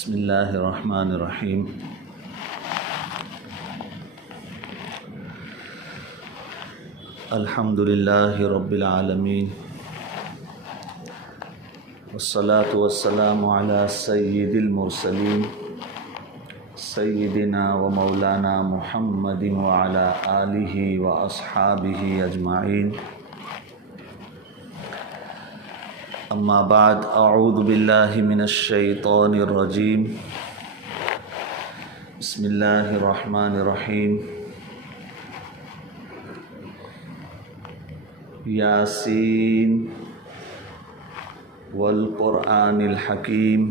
بسم اللہ الرحمن الرحیم۔ الحمد للہ رب العالمین، والصلاة والسلام علی سید المرسلین سیدنا و مولانا محمد وعلی آلہ و اصحابہ اجمعین۔ اما بعد، اعوذ باللہ من الشیطان الرجیم، بسم اللہ الرحمن الرحیم۔ یاسین والقرآن الحکیم،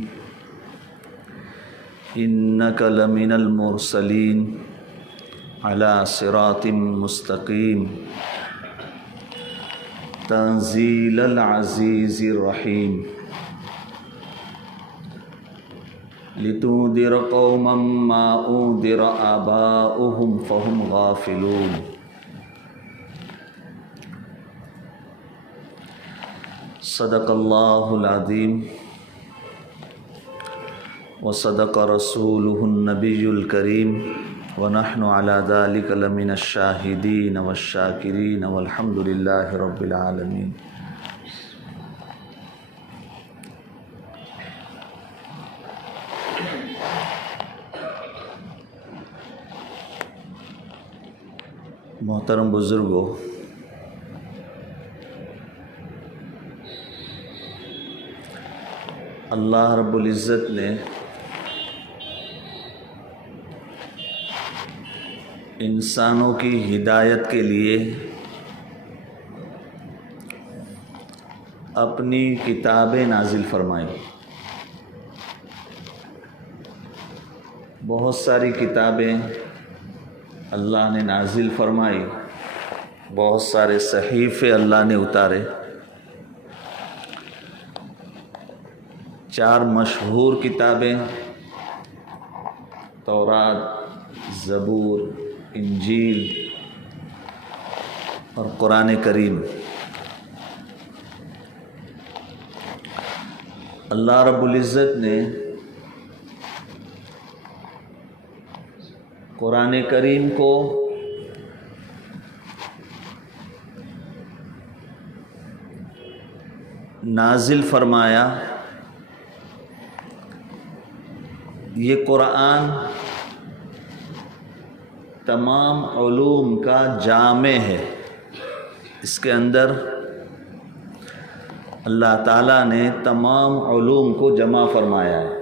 انک لمن المرسلین علی صراط مستقیم، تنزیل العزیز الرحیم، لتنذر قوما ما انذر آباؤهم فهم غافلون۔ صدق اللہ العظیم وصدق رسولہ النبی الکریم، ونحن علی ذلک لمن الشاہدین والشاکرین، والحمد للہ رب العالمین۔ محترم بزرگوں، اللہ رب العزت نے انسانوں کی ہدایت کے لیے اپنی کتابیں نازل فرمائیں۔ بہت ساری کتابیں اللہ نے نازل فرمائی، بہت سارے صحیفے اللہ نے اتارے۔ 4 مشہور کتابیں تورات، زبور، انجیل اور قرآن کریم۔ اللہ رب العزت نے قرآن کریم کو نازل فرمایا۔ یہ قرآن تمام علوم کا جامع ہے۔ اس کے اندر اللہ تعالیٰ نے تمام علوم کو جمع فرمایا ہے،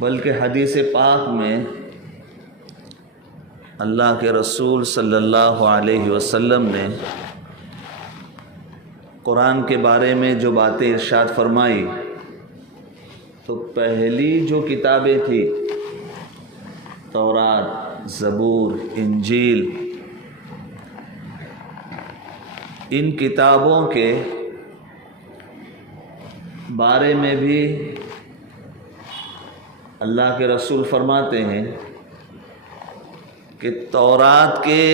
بلکہ حدیث پاک میں اللہ کے رسول صلی اللہ علیہ وسلم نے قرآن کے بارے میں جو باتیں ارشاد فرمائی، تو پہلی جو کتابیں تھیں تورات، زبور، انجیل، ان کتابوں کے بارے میں بھی اللہ کے رسول فرماتے ہیں کہ تورات کے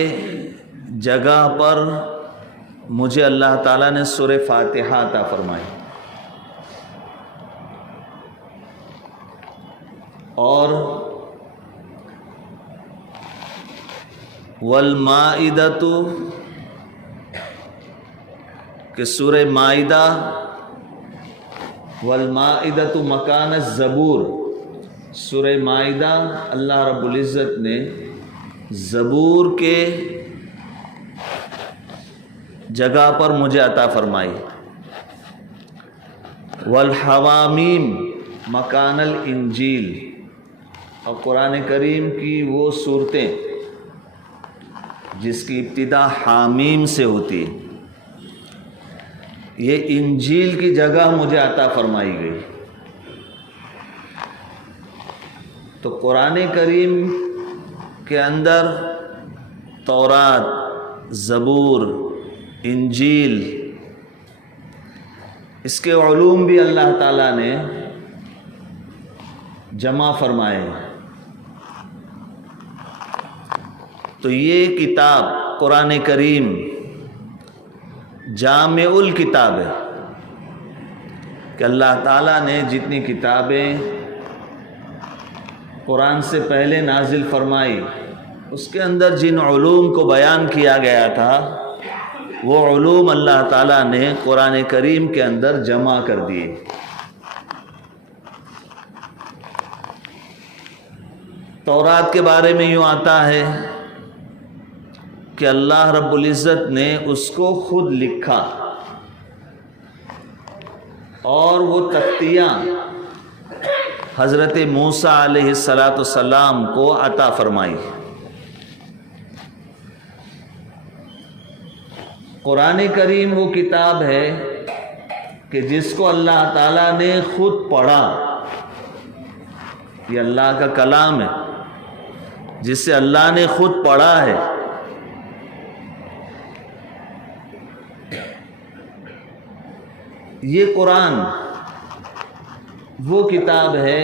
جگہ پر مجھے اللہ تعالیٰ نے سورہ فاتحہ عطا فرمائی، اور والمائدۃ کہ سورہ مائدہ، والمائدۃ مکان الزبور، سورہ مائدہ اللہ رب العزت نے زبور کے جگہ پر مجھے عطا فرمائی۔ والحوامیم مکان الانجیل، اور قرآن کریم کی وہ صورتیں جس کی ابتدا حامیم سے ہوتی ہے، یہ انجیل کی جگہ مجھے عطا فرمائی گئی۔ تو قرآن کریم کے اندر تورات، زبور، انجیل، اس کے علوم بھی اللہ تعالیٰ نے جمع فرمائے۔ تو یہ کتاب قرآن کریم جامع الکتاب ہے، کہ اللہ تعالیٰ نے جتنی کتابیں قرآن سے پہلے نازل فرمائی اس کے اندر جن علوم کو بیان کیا گیا تھا وہ علوم اللہ تعالیٰ نے قرآن کریم کے اندر جمع کر دیے۔ تورات کے بارے میں یوں آتا ہے کہ اللہ رب العزت نے اس کو خود لکھا اور وہ تختیاں حضرت موسیٰ علیہ السلام کو عطا فرمائی۔ قرآن کریم وہ کتاب ہے کہ جس کو اللہ تعالیٰ نے خود پڑھا، یہ اللہ کا کلام ہے جسے اللہ نے خود پڑھا ہے۔ یہ قرآن وہ کتاب ہے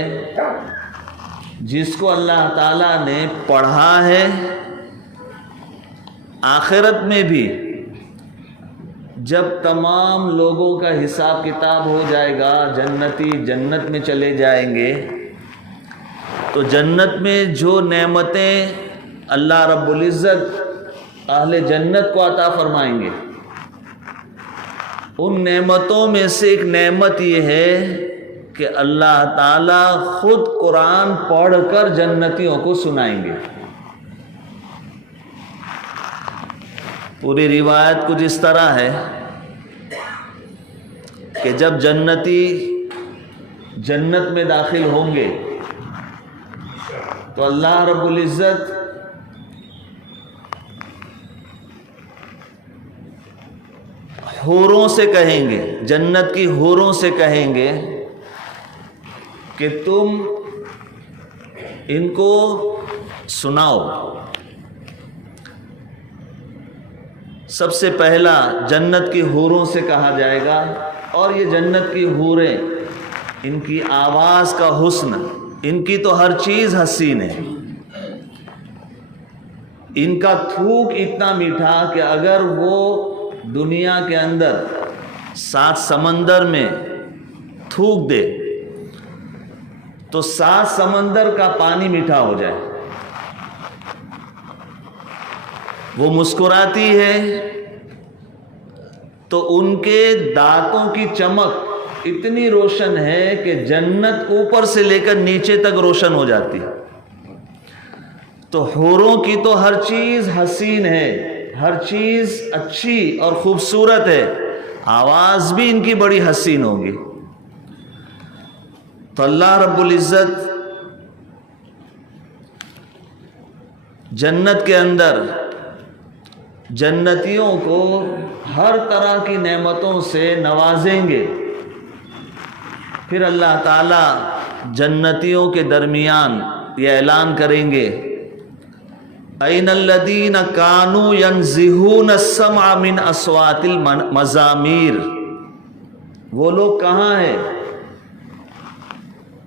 جس کو اللہ تعالیٰ نے پڑھا ہے، آخرت میں بھی جب تمام لوگوں کا حساب کتاب ہو جائے گا، جنتی جنت میں چلے جائیں گے، تو جنت میں جو نعمتیں اللہ رب العزت اہل جنت کو عطا فرمائیں گے، ان نعمتوں میں سے ایک نعمت یہ ہے کہ اللہ تعالیٰ خود قرآن پڑھ کر جنتیوں کو سنائیں گے۔ پوری روایت کچھ اس طرح ہے کہ جب جنتی جنت میں داخل ہوں گے تو اللہ رب العزت حوروں سے کہیں گے، جنت کی حوروں سے کہیں گے کہ تم ان کو سناؤ۔ سب سے پہلا جنت کی حوروں سے کہا جائے گا، اور یہ جنت کی حوریں، ان کی آواز کا حسن، ان کی تو ہر چیز حسین ہے، ان کا تھوک اتنا میٹھا کہ اگر وہ دنیا کے اندر 7 سمندر میں تھوک دے تو 7 سمندر کا پانی میٹھا ہو جائے۔ وہ مسکراتی ہے تو ان کے دانتوں کی چمک اتنی روشن ہے کہ جنت اوپر سے لے کر نیچے تک روشن ہو جاتی ہے۔ تو حوروں کی تو ہر چیز حسین ہے، ہر چیز اچھی اور خوبصورت ہے، آواز بھی ان کی بڑی حسین ہوگی۔ تو اللہ رب العزت جنت کے اندر جنتیوں کو ہر طرح کی نعمتوں سے نوازیں گے۔ پھر اللہ تعالیٰ جنتیوں کے درمیان یہ اعلان کریں گے، اَيْنَ الَّذِينَ كَانُوا يَنزِهُونَ السَّمْعَ مِنْ أَصْوَاتِ الْمَزَامِيرِ، وہ لوگ کہاں ہیں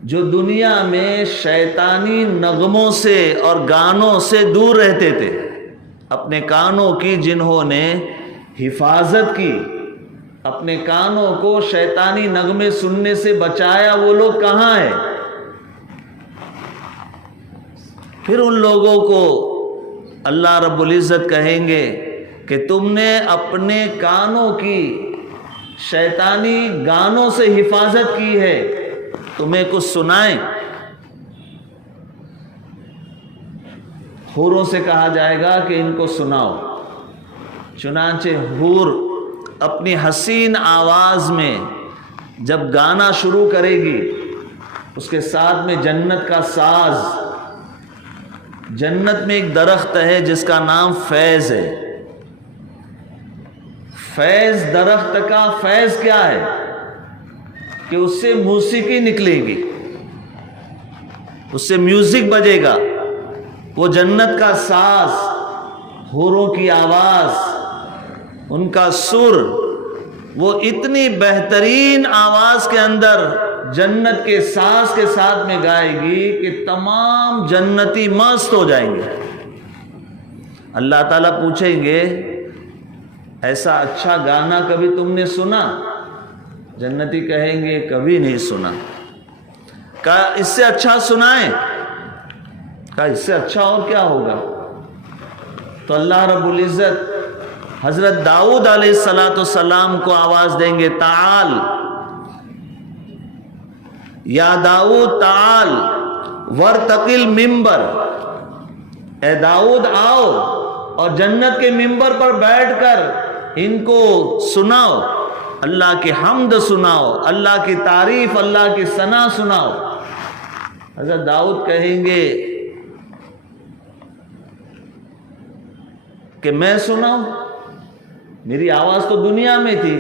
جو دنیا میں شیطانی نغموں سے اور گانوں سے دور رہتے تھے، اپنے کانوں کی جنہوں نے حفاظت کی، اپنے کانوں کو شیطانی نغمے سننے سے بچایا، وہ لوگ کہاں ہیں؟ پھر ان لوگوں کو اللہ رب العزت کہیں گے کہ تم نے اپنے کانوں کی شیطانی گانوں سے حفاظت کی ہے، تمہیں کچھ سنائیں؟ حوروں سے کہا جائے گا کہ ان کو سناؤ۔ چنانچہ حور اپنی حسین آواز میں جب گانا شروع کرے گی، اس کے ساتھ میں جنت کا ساز، جنت میں ایک درخت ہے جس کا نام فیض ہے۔ فیض درخت کا فیض کیا ہے کہ اس سے موسیقی نکلے گی، اس سے میوزک بجے گا، وہ جنت کا ساز، حوروں کی آواز، ان کا سر، وہ اتنی بہترین آواز کے اندر جنت کے ساز کے ساتھ میں گائے گی کہ تمام جنتی مست ہو جائیں گے۔ اللہ تعالیٰ پوچھیں گے ایسا اچھا گانا کبھی تم نے سنا؟ جنتی کہیں گے کبھی نہیں سنا. کہا اس سے اچھا سنائیں. کہا اس سے اچھا اور کیا ہوگا؟ تو اللہ رب العزت حضرت داؤد علیہ السلام کو آواز دیں گے، تعال یا داؤد تعال ورتقل ممبر، اے داؤد آؤ اور جنت کے ممبر پر بیٹھ کر ان کو سناؤ، اللہ کی حمد سناؤ، اللہ کی تعریف، اللہ کی ثنا سناؤ. حضرت داؤد کہیں گے کہ میں سناؤں؟ میری آواز تو دنیا میں تھی.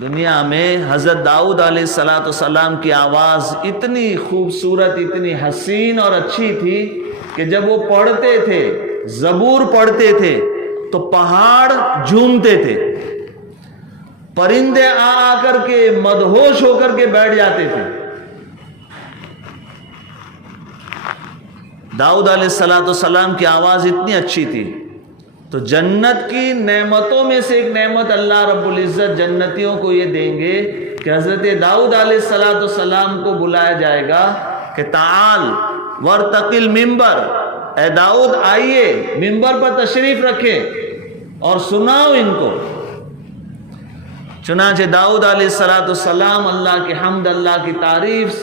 دنیا میں حضرت داؤد علیہ السلام کی آواز اتنی خوبصورت، اتنی حسین اور اچھی تھی کہ جب وہ پڑھتے تھے، زبور پڑھتے تھے تو پہاڑ جھومتے تھے، پرندے آ کر کے مدہوش ہو کر کے بیٹھ جاتے تھے. داؤد علیہ السلام کی آواز اتنی اچھی تھی. تو جنت کی نعمتوں میں سے ایک نعمت اللہ رب العزت جنتیوں کو یہ دیں گے کہ حضرت داؤد علیہ السلام کو بلایا جائے گا کہ تعال ورتقل ممبر، اے داؤد آئیے ممبر پر تشریف رکھیں اور سناؤ ان کو. چنانچہ داؤد علیہ السلام اللہ کی حمد، اللہ کی تعریف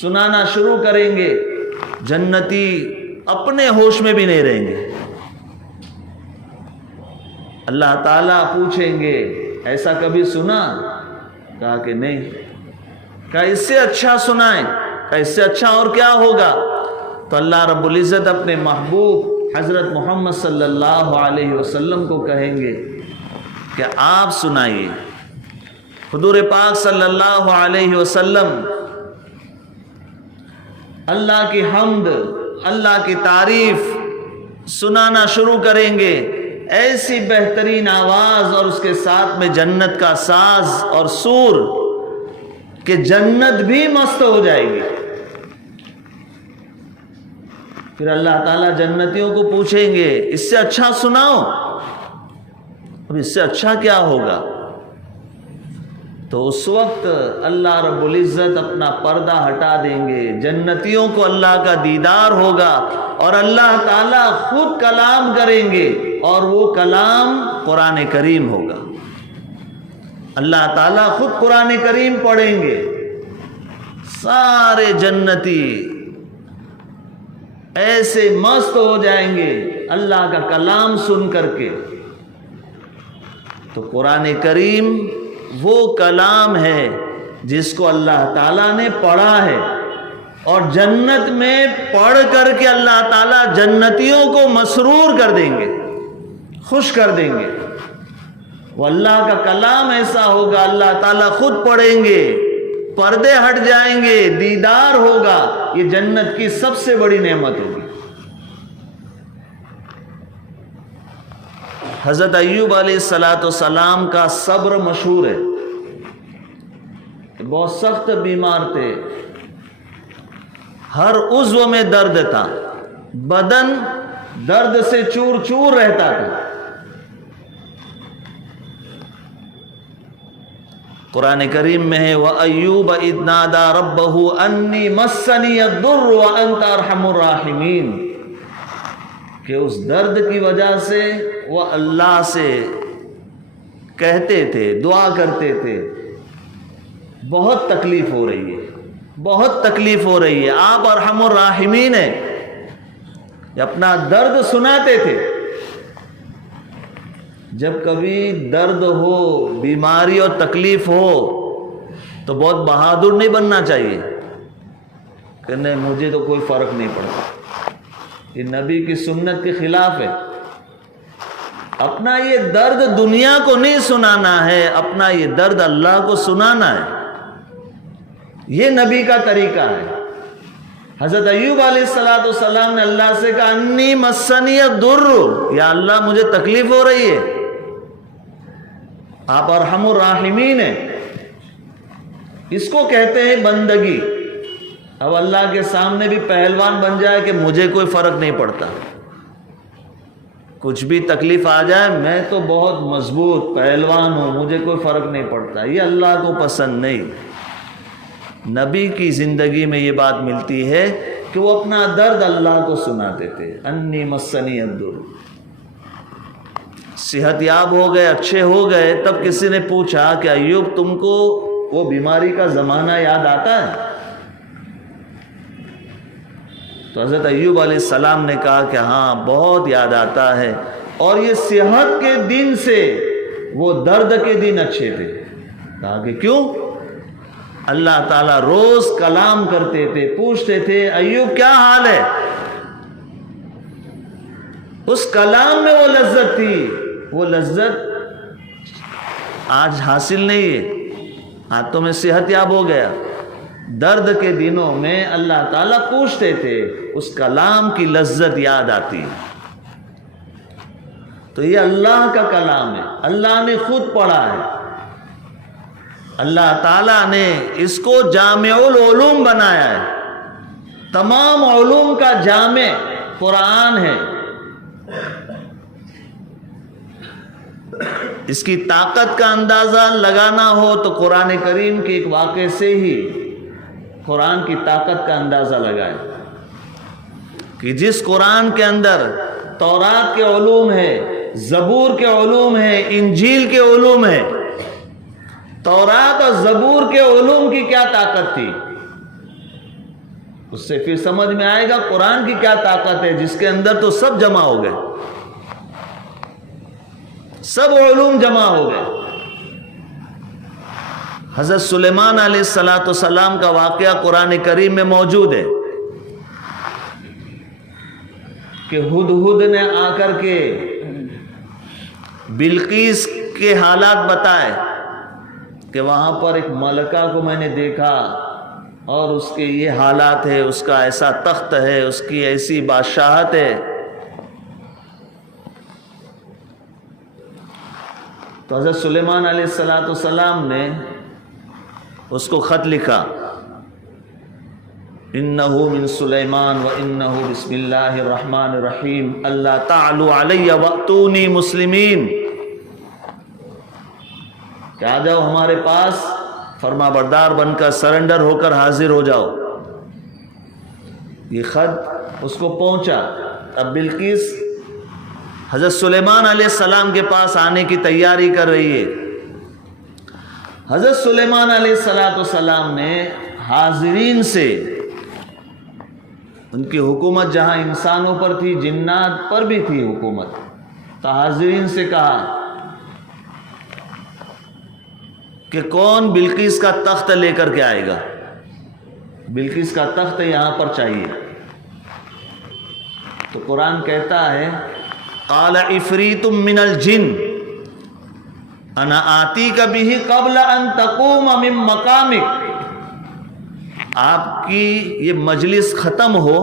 سنانا شروع کریں گے. جنتی اپنے ہوش میں بھی نہیں رہیں گے. اللہ تعالیٰ پوچھیں گے ایسا کبھی سنا؟ کہا کہ نہیں. کہا اس سے اچھا سنائیں. کہا اس سے اچھا اور کیا ہوگا؟ تو اللہ رب العزت اپنے محبوب حضرت محمد صلی اللہ علیہ وسلم کو کہیں گے کہ آپ سنائیے. حضور پاک صلی اللہ علیہ وسلم اللہ کی حمد، اللہ کی تعریف سنانا شروع کریں گے. ایسی بہترین آواز اور اس کے ساتھ میں جنت کا ساز اور سور کہ جنت بھی مست ہو جائے گی. پھر اللہ تعالیٰ جنتیوں کو پوچھیں گے اس سے اچھا سناؤ. اب اس سے اچھا کیا ہوگا؟ تو اس وقت اللہ رب العزت اپنا پردہ ہٹا دیں گے. جنتیوں کو اللہ کا دیدار ہوگا اور اللہ تعالیٰ خود کلام کریں گے اور وہ کلام قرآن کریم ہوگا. اللہ تعالیٰ خود قرآن کریم پڑھیں گے. سارے جنتی ایسے مست ہو جائیں گے اللہ کا کلام سن کر کے. تو قرآن کریم وہ کلام ہے جس کو اللہ تعالیٰ نے پڑھا ہے اور جنت میں پڑھ کر کے اللہ تعالیٰ جنتیوں کو مسرور کر دیں گے، خوش کر دیں گے. وہ اللہ کا کلام ایسا ہوگا، اللہ تعالیٰ خود پڑھیں گے، پردے ہٹ جائیں گے، دیدار ہوگا. یہ جنت کی سب سے بڑی نعمت ہوگی. حضرت ایوب علیہ السلام کا صبر مشہور ہے. بہت سخت بیمار تھے، ہر عضو میں درد تھا، بدن درد سے چور چور رہتا تھا. قرآن کریم میں ہے وَأَيُّوبَ إِذْ نَادَى رَبَّهُ أَنِّي مَسَّنِيَ الضُّرُّ وَأَنْتَ أَرْحَمُ الرَّاحِمِينَ کہ اس درد کی وجہ سے وہ اللہ سے کہتے تھے، دعا کرتے تھے بہت تکلیف ہو رہی ہے، بہت تکلیف ہو رہی ہے، آپ ارحم الراحمین ہیں. اپنا درد سناتے تھے. جب کبھی درد ہو، بیماری اور تکلیف ہو تو بہت بہادر نہیں بننا چاہیے کہ نہیں مجھے تو کوئی فرق نہیں پڑتا. یہ نبی کی سنت کے خلاف ہے. اپنا یہ درد دنیا کو نہیں سنانا ہے، اپنا یہ درد اللہ کو سنانا ہے. یہ نبی کا طریقہ ہے. حضرت ایوب علیہ السلام نے اللہ سے کہا انی مسنی الضر، یا اللہ مجھے تکلیف ہو رہی ہے، آپ ارحم الراحمین ہیں. اس کو کہتے ہیں بندگی. اب اللہ کے سامنے بھی پہلوان بن جائے کہ مجھے کوئی فرق نہیں پڑتا. کچھ بھی تکلیف آ جائے میں تو بہت مضبوط پہلوان ہوں، مجھے کوئی فرق نہیں پڑتا، یہ اللہ کو پسند نہیں۔ نبی کی زندگی میں یہ بات ملتی ہے کہ وہ اپنا درد اللہ کو سناتے تھے، انی مسنی الضر۔ صحت یاب ہو گئے، اچھے ہو گئے، تب کسی نے پوچھا کہ ایوب تم کو وہ بیماری کا زمانہ یاد آتا ہے؟ تو حضرت ایوب علیہ السلام نے کہا کہ ہاں بہت یاد آتا ہے، اور یہ صحت کے دن سے وہ درد کے دن اچھے تھے۔ کہا کہ کیوں؟ اللہ تعالیٰ روز کلام کرتے تھے، پوچھتے تھے ایوب کیا حال ہے؟ اس کلام میں وہ لذت تھی، وہ لذت آج حاصل نہیں ہے، ہاتھوں میں صحت یاب ہو گیا۔ درد کے دنوں میں اللہ تعالیٰ پوچھتے تھے، اس کلام کی لذت یاد آتی ہے۔ تو یہ اللہ کا کلام ہے، اللہ نے خود پڑھا ہے، اللہ تعالیٰ نے اس کو جامع العلوم بنایا ہے، تمام علوم کا جامع قرآن ہے۔ اس کی طاقت کا اندازہ لگانا ہو تو قرآن کریم کے ایک واقعے سے ہی قرآن کی طاقت کا اندازہ لگائیں کہ جس قرآن کے اندر تورات کے علوم ہے، زبور کے علوم ہے، انجیل کے علوم ہے، تورات اور زبور کے علوم کی کیا طاقت تھی، اس سے پھر سمجھ میں آئے گا قرآن کی کیا طاقت ہے، جس کے اندر تو سب جمع ہو گئے، سب علوم جمع ہو گئے۔ حضرت سلیمان علیہ السلام کا واقعہ قرآن کریم میں موجود ہے کہ ہدہد نے آ کر کے بلقیس کے حالات بتائے کہ وہاں پر ایک ملکہ کو میں نے دیکھا اور اس کے یہ حالات ہے، اس کا ایسا تخت ہے، اس کی ایسی بادشاہت ہے۔ تو حضرت سلیمان علیہ السلام نے اس کو خط لکھا، انہ من سلیمان و انہ بسم اللہ الرحمن الرحیم اللہ تعلوا علی واتونی مسلمین، کہ آ جاؤ ہمارے پاس فرما بردار بن کر، سرنڈر ہو کر حاضر ہو جاؤ۔ یہ خط اس کو پہنچا۔ اب بلقیس حضرت سلیمان علیہ السلام کے پاس آنے کی تیاری کر رہی ہے۔ حضرت سلیمان علیہ السلام نے حاضرین سے، ان کی حکومت جہاں انسانوں پر تھی، جنات پر بھی تھی حکومت، تو حاضرین سے کہا کہ کون بلقیس کا تخت لے کر کے آئے گا، بلقیس کا تخت یہاں پر چاہیے۔ تو قرآن کہتا ہے قال عفریت من الجن انا آتیک بہ قبل ان تقوم من مقامک، آپ کی یہ مجلس ختم ہو،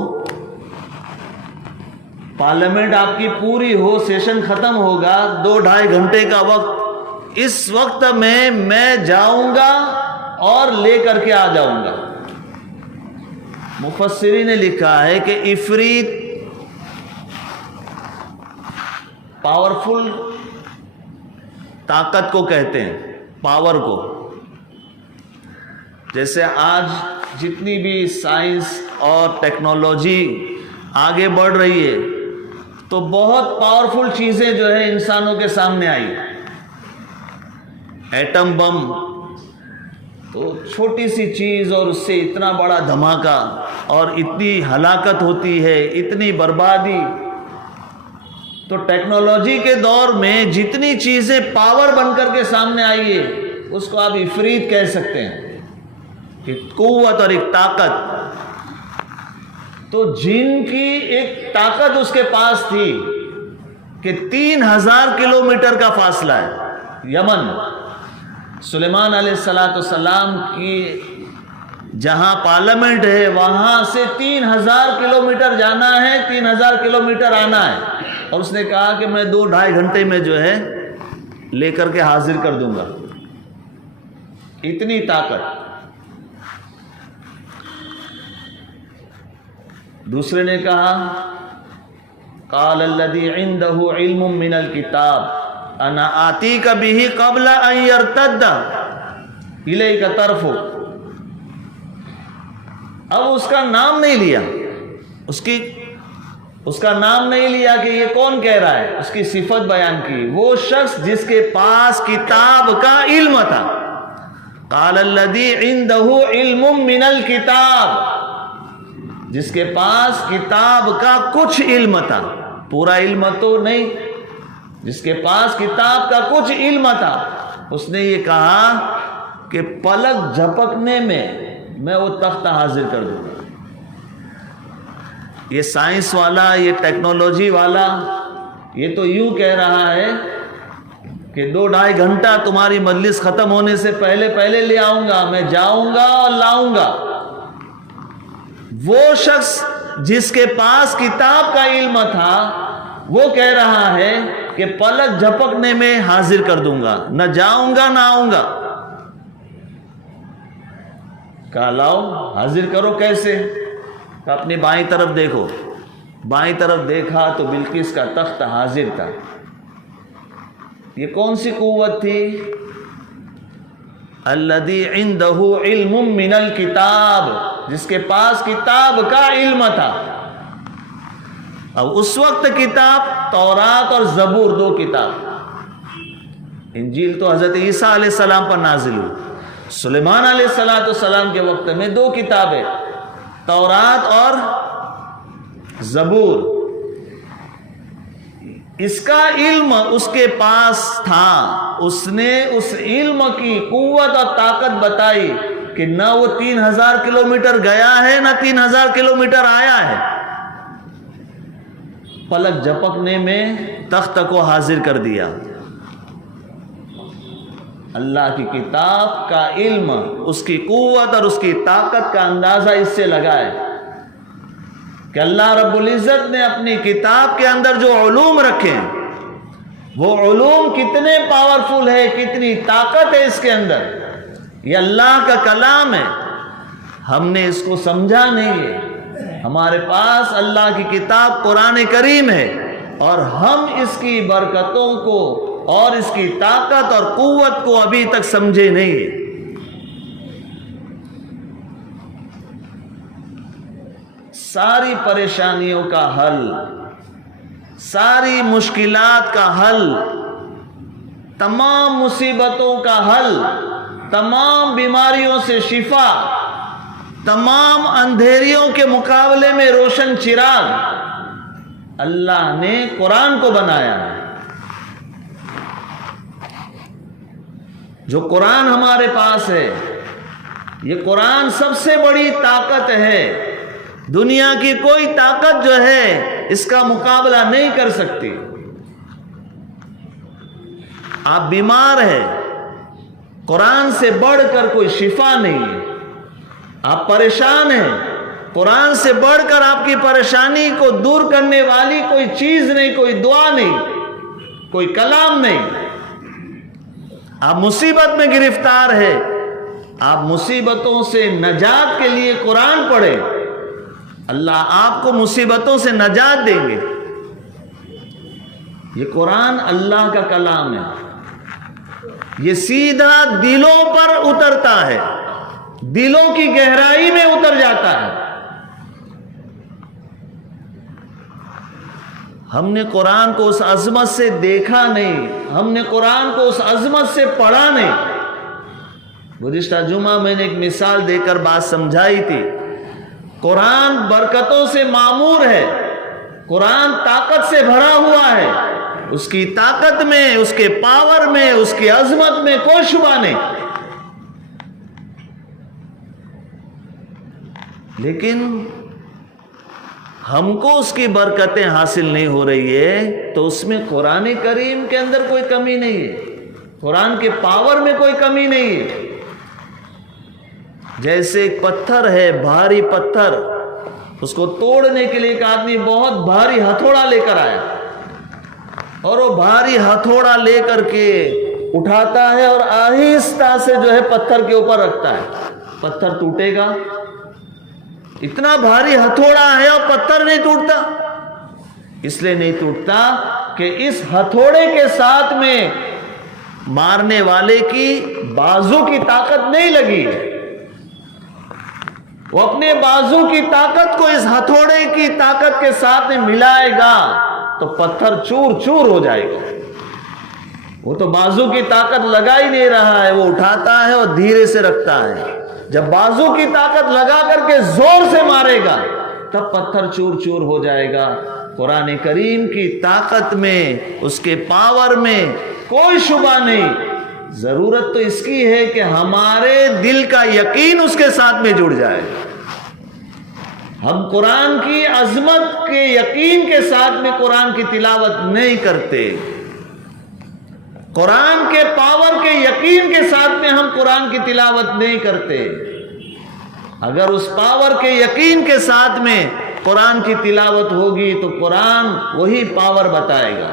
پارلیمنٹ آپ کی پوری ہو، سیشن ختم ہوگا، 2-2.5 گھنٹے کا وقت، اس وقت میں جاؤں گا اور لے کر کے آ جاؤں گا۔ مفسرین نے لکھا ہے کہ عفریت پاورفل طاقت کو کہتے ہیں، پاور کو۔ جیسے آج جتنی بھی سائنس اور ٹیکنالوجی آگے بڑھ رہی ہے تو بہت پاورفل چیزیں جو ہے انسانوں کے سامنے آئی۔ ایٹم بم تو چھوٹی سی چیز اور اس سے اتنا بڑا دھماکہ اور اتنی ہلاکت ہوتی ہے، اتنی بربادی۔ تو ٹیکنالوجی کے دور میں جتنی چیزیں پاور بن کر کے سامنے آئی ہے اس کو آپ عفریت کہہ سکتے ہیں، ایک قوت اور ایک طاقت۔ تو جن کی ایک طاقت اس کے پاس تھی کہ 3000 کلومیٹر کا فاصلہ ہے یمن، سلیمان علیہ السلام کی جہاں پارلیمنٹ ہے وہاں سے 3000 کلومیٹر جانا ہے، 3000 کلومیٹر آنا ہے، اور اس نے کہا کہ میں 2-2.5 گھنٹے میں جو ہے لے کر کے حاضر کر دوں گا۔ اتنی طاقت۔ دوسرے نے کہا قال الذي عنده علم من الكتاب انا آتيك به قبل ان يرتد اليك طرفك. اب اس کا نام نہیں لیا، اس کا نام نہیں لیا کہ یہ کون کہہ رہا ہے، اس کی صفت بیان کی، وہ شخص جس کے پاس کتاب کا علم تھا. قال الذی عنده علم من الکتاب، جس کے پاس کتاب کا کچھ علم تھا، پورا علم تو نہیں، جس کے پاس کتاب کا کچھ علم تھا. اس نے یہ کہا کہ پلک جھپکنے میں وہ تخت حاضر کر دوں گا. یہ سائنس والا، یہ ٹیکنالوجی والا، یہ تو یوں کہہ رہا ہے کہ 2-2.5 گھنٹہ تمہاری مجلس ختم ہونے سے پہلے لے آؤں گا، میں جاؤں گا اور لاؤں گا. وہ شخص جس کے پاس کتاب کا علم تھا وہ کہہ رہا ہے کہ پلک جھپکنے میں حاضر کر دوں گا، نہ جاؤں گا نہ آؤں گا. کہا لاؤ، حاضر کرو. کیسے؟ کہ اپنی بائیں طرف دیکھو. بائیں طرف دیکھا تو بلقیس کا تخت حاضر تھا. یہ کون سی قوت تھی؟ الذی عنده علم من الکتاب، جس کے پاس کتاب کا علم تھا. اب اس وقت کتاب تورات اور زبور، 2 کتاب. انجیل تو حضرت عیسیٰ علیہ السلام پر نازل ہوئی. سلیمان علیہ السلام کے وقت میں 2 کتابیں، تورات اور زبور. اس کا علم اس کے پاس تھا. اس نے اس علم کی قوت اور طاقت بتائی کہ نہ وہ 3000 کلومیٹر گیا ہے نہ 3000 کلومیٹر آیا ہے. پلک جھپکنے میں تخت کو حاضر کر دیا. اللہ کی کتاب کا علم، اس کی قوت اور اس کی طاقت کا اندازہ اس سے لگائے کہ اللہ رب العزت نے اپنی کتاب کے اندر جو علوم رکھے ہیں، وہ علوم کتنے پاورفل ہے، کتنی طاقت ہے اس کے اندر. یہ اللہ کا کلام ہے، ہم نے اس کو سمجھا نہیں ہے. ہمارے پاس اللہ کی کتاب قرآن کریم ہے اور ہم اس کی برکتوں کو اور اس کی طاقت اور قوت کو ابھی تک سمجھے نہیں. ساری پریشانیوں کا حل، ساری مشکلات کا حل، تمام مصیبتوں کا حل، تمام بیماریوں سے شفا، تمام اندھیریوں کے مقابلے میں روشن چراغ اللہ نے قرآن کو بنایا ہے. جو قرآن ہمارے پاس ہے، یہ قرآن سب سے بڑی طاقت ہے. دنیا کی کوئی طاقت جو ہے اس کا مقابلہ نہیں کر سکتی. آپ بیمار ہیں، قرآن سے بڑھ کر کوئی شفا نہیں ہے. آپ پریشان ہیں، قرآن سے بڑھ کر آپ کی پریشانی کو دور کرنے والی کوئی چیز نہیں، کوئی دعا نہیں، کوئی کلام نہیں. آپ مصیبت میں گرفتار ہے، آپ مصیبتوں سے نجات کے لیے قرآن پڑھیں، اللہ آپ کو مصیبتوں سے نجات دیں گے. یہ قرآن اللہ کا کلام ہے. یہ سیدھا دلوں پر اترتا ہے، دلوں کی گہرائی میں اتر جاتا ہے. ہم نے قرآن کو اس عظمت سے دیکھا نہیں، ہم نے قرآن کو اس عظمت سے پڑھا نہیں. گزشتہ جمعہ میں نے ایک مثال دے کر بات سمجھائی تھی. قرآن برکتوں سے معمور ہے، قرآن طاقت سے بھرا ہوا ہے. اس کی طاقت میں، اس کے پاور میں، اس کی عظمت میں کوئی شبہ نہیں. لیکن ہم کو اس کی برکتیں حاصل نہیں ہو رہی ہے، تو اس میں قرآن کریم کے اندر کوئی کمی نہیں ہے، قرآن کے پاور میں کوئی کمی نہیں ہے. جیسے ایک پتھر ہے، بھاری پتھر، اس کو توڑنے کے لیے ایک آدمی بہت بھاری ہتھوڑا لے کر آیا اور وہ بھاری ہتھوڑا لے کر کے اٹھاتا ہے اور آہستہ سے جو ہے پتھر کے اوپر رکھتا ہے. پتھر ٹوٹے گا؟ اتنا بھاری ہتھوڑا ہے اور پتھر نہیں ٹوٹتا. اس لیے نہیں ٹوٹتا کہ اس ہتھوڑے کے ساتھ میں مارنے والے کی بازو کی طاقت نہیں لگی ہے، وہ اپنے بازو کی طاقت کو اس ہتھوڑے کی طاقت کے ساتھ میں ملائے گا تو پتھر چور چور ہو جائے گا۔ وہ تو بازو کی طاقت لگا ہی نہیں رہا ہے، وہ اٹھاتا ہے اور دھیرے سے رکھتا ہے۔ جب بازو کی طاقت لگا کر کے زور سے مارے گا تب پتھر چور چور ہو جائے گا۔ قرآن کریم کی طاقت میں، اس کے پاور میں کوئی شبہ نہیں۔ ضرورت تو اس کی ہے کہ ہمارے دل کا یقین اس کے ساتھ میں جڑ جائے۔ ہم قرآن کی عظمت کے یقین کے ساتھ میں قرآن کی تلاوت نہیں کرتے، قرآن کے پاور کے یقین کے ساتھ میں ہم قرآن کی تلاوت نہیں کرتے۔ اگر اس پاور کے یقین کے ساتھ میں قرآن کی تلاوت ہوگی تو قرآن وہی پاور بتائے گا۔